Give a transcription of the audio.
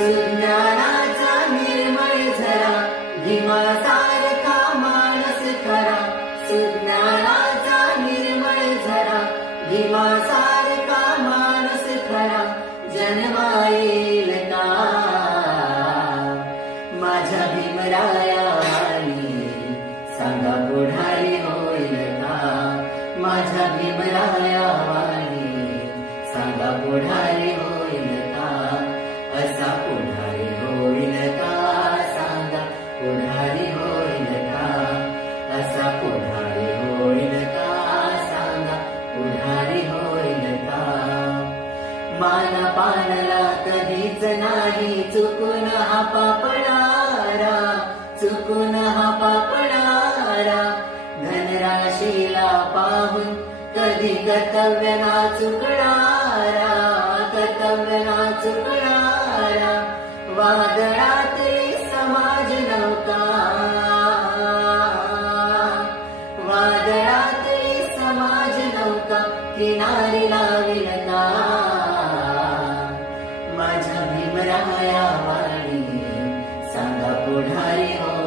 सुज्ञानाचा निर्मळ झरा भीमासारखा माणस खरा सुज्ञानाचा निर्मळ झरा भीमासारखा माणस खरा जन्मा येईल का माझ्या भीमरायानी सांगा पुढारी होईल का माझ्या भीमरायानी सांगा पुढारी होईल का असा पुढारी होईल का सांगा पुढारी होईल का असा पुढारी होईल का सांगा पुढारी होईल का मान पानला कधीच नाही चुकून हा पापणारा चुकून हा पापणारा धनराशीला पाहून कधी कर्तव्य ना चुकणारा कर्तव्य ना चुकणारा वादळातली समाज नौका वादळातली समाज नौका किनारी लावील का माझ्या भीमराया वाणी सांगा पुढारी हो